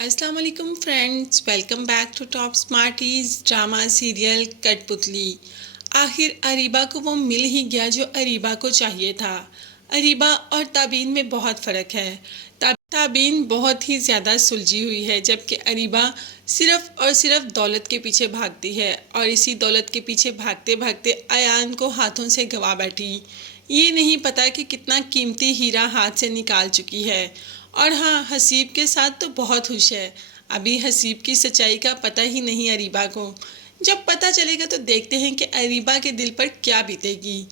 अस्सलाम वालेकुम friends, welcome back to top smarties drama serial Kathputli. आखिर अरीबा को वो मिल ही गया जो अरीबा को चाहिए था। अरीबा और ताबीन में बहुत फ़र्क है। ताबीन बहुत ही ज़्यादा सुलझी हुई है, जबकि अरीबा सिर्फ और सिर्फ दौलत के पीछे भागती है और इसी दौलत के पीछे भागते भागते अयान को हाथों से गंवा बैठी। ये नहीं पता कि कितना कीमती हीरा हाथ से निकाल चुकी है। और हाँ, हसीब के साथ तो बहुत खुश है। अभी हसीब की सच्चाई का पता ही नहीं अरीबा को। जब पता चलेगा तो देखते हैं कि अरीबा के दिल पर क्या बीतेगी।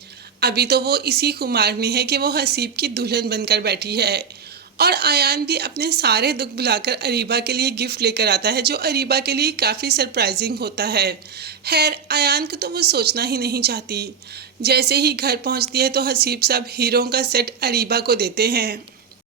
अभी तो वो इसी खुमार में है कि वो हसीब की दुल्हन बनकर बैठी है। और आयान भी अपने सारे दुख भुलाकर अरीबा के लिए गिफ्ट लेकर आता है, जो अरीबा के लिए काफ़ी सरप्राइजिंग होता है। खैर, आयान को तो वो सोचना ही नहीं चाहती। जैसे ही घर पहुंचती है तो हसीब साहब हीरों का सेट अरीबा को देते हैं।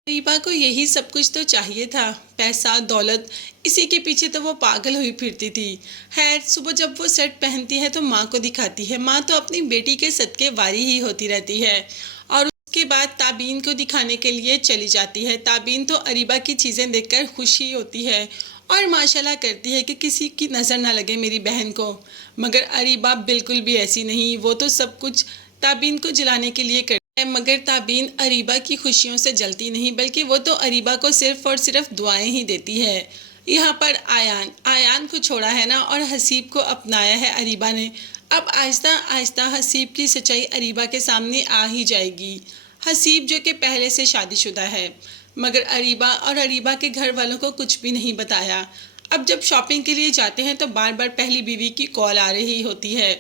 अरीबा को यही सब कुछ तो चाहिए था, पैसा दौलत, इसी के पीछे तो वो पागल हुई फिरती थी। खैर, सुबह जब वो सेट पहनती है तो माँ को दिखाती है। माँ तो अपनी बेटी के सदके वारी ही होती रहती है। और उसके बाद ताबीन को दिखाने के लिए चली जाती है। ताबीन तो अरीबा की चीज़ें देखकर खुशी होती है और माशाल्लाह करती है कि किसी की नज़र ना लगे मेरी बहन को। मगर अरीबा बिल्कुल भी ऐसी नहीं, वो तो सब कुछ ताबीन को जलाने के लिए करती है। मगर ताबीन अरीबा की खुशियों से जलती नहीं, बल्कि वो तो अरीबा को सिर्फ और सिर्फ दुआएं ही देती है। यहाँ पर आयान आयान को छोड़ा है ना, और हसीब को अपनाया है अरीबा ने। अब आहिस्ता आहिस्ता हसीब की सच्चाई अरीबा के सामने आ ही जाएगी। हसीब जो कि पहले से शादीशुदा है, मगर अरीबा और अरीबा के घर वालों को कुछ भी नहीं बताया। अब जब शॉपिंग के लिए जाते हैं तो बार बार पहली बीवी की कॉल आ रही होती है।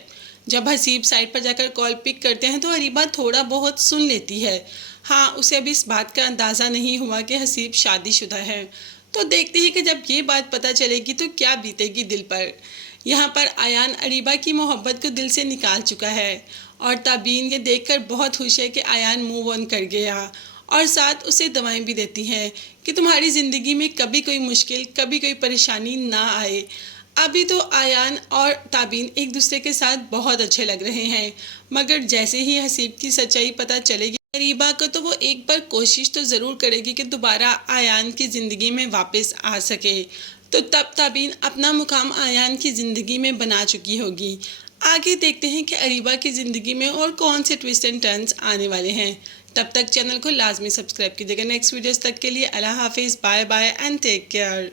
जब हसीब साइड पर जाकर कॉल पिक करते हैं तो अरीबा थोड़ा बहुत सुन लेती है। हाँ, उसे अभी इस बात का अंदाज़ा नहीं हुआ कि हसीब शादीशुदा है। तो देखते हैं कि जब ये बात पता चलेगी तो क्या बीतेगी दिल पर। यहाँ पर आयान अरीबा की मोहब्बत को दिल से निकाल चुका है और ताबीन ये देखकर बहुत खुश है कि आयान मूव ऑन कर गया, और साथ उसे दवाएं भी देती हैं कि तुम्हारी ज़िंदगी में कभी कोई मुश्किल, कभी कोई परेशानी ना आए। अभी तो आयान और ताबीन एक दूसरे के साथ बहुत अच्छे लग रहे हैं, मगर जैसे ही हसीब की सच्चाई पता चलेगी अरीबा को, तो वो एक बार कोशिश तो ज़रूर करेगी कि दोबारा आयान की ज़िंदगी में वापस आ सके। तो तब ताबीन अपना मुकाम आयान की ज़िंदगी में बना चुकी होगी। आगे देखते हैं कि अरीबा की ज़िंदगी में और कौन से ट्विस्ट एंड टर्न्स आने वाले हैं। तब तक चैनल को लाजमी सब्सक्राइब कीजिएगा। नेक्स्ट वीडियोस तक के लिए अल्लाह हाफिज़, bye bye and take care.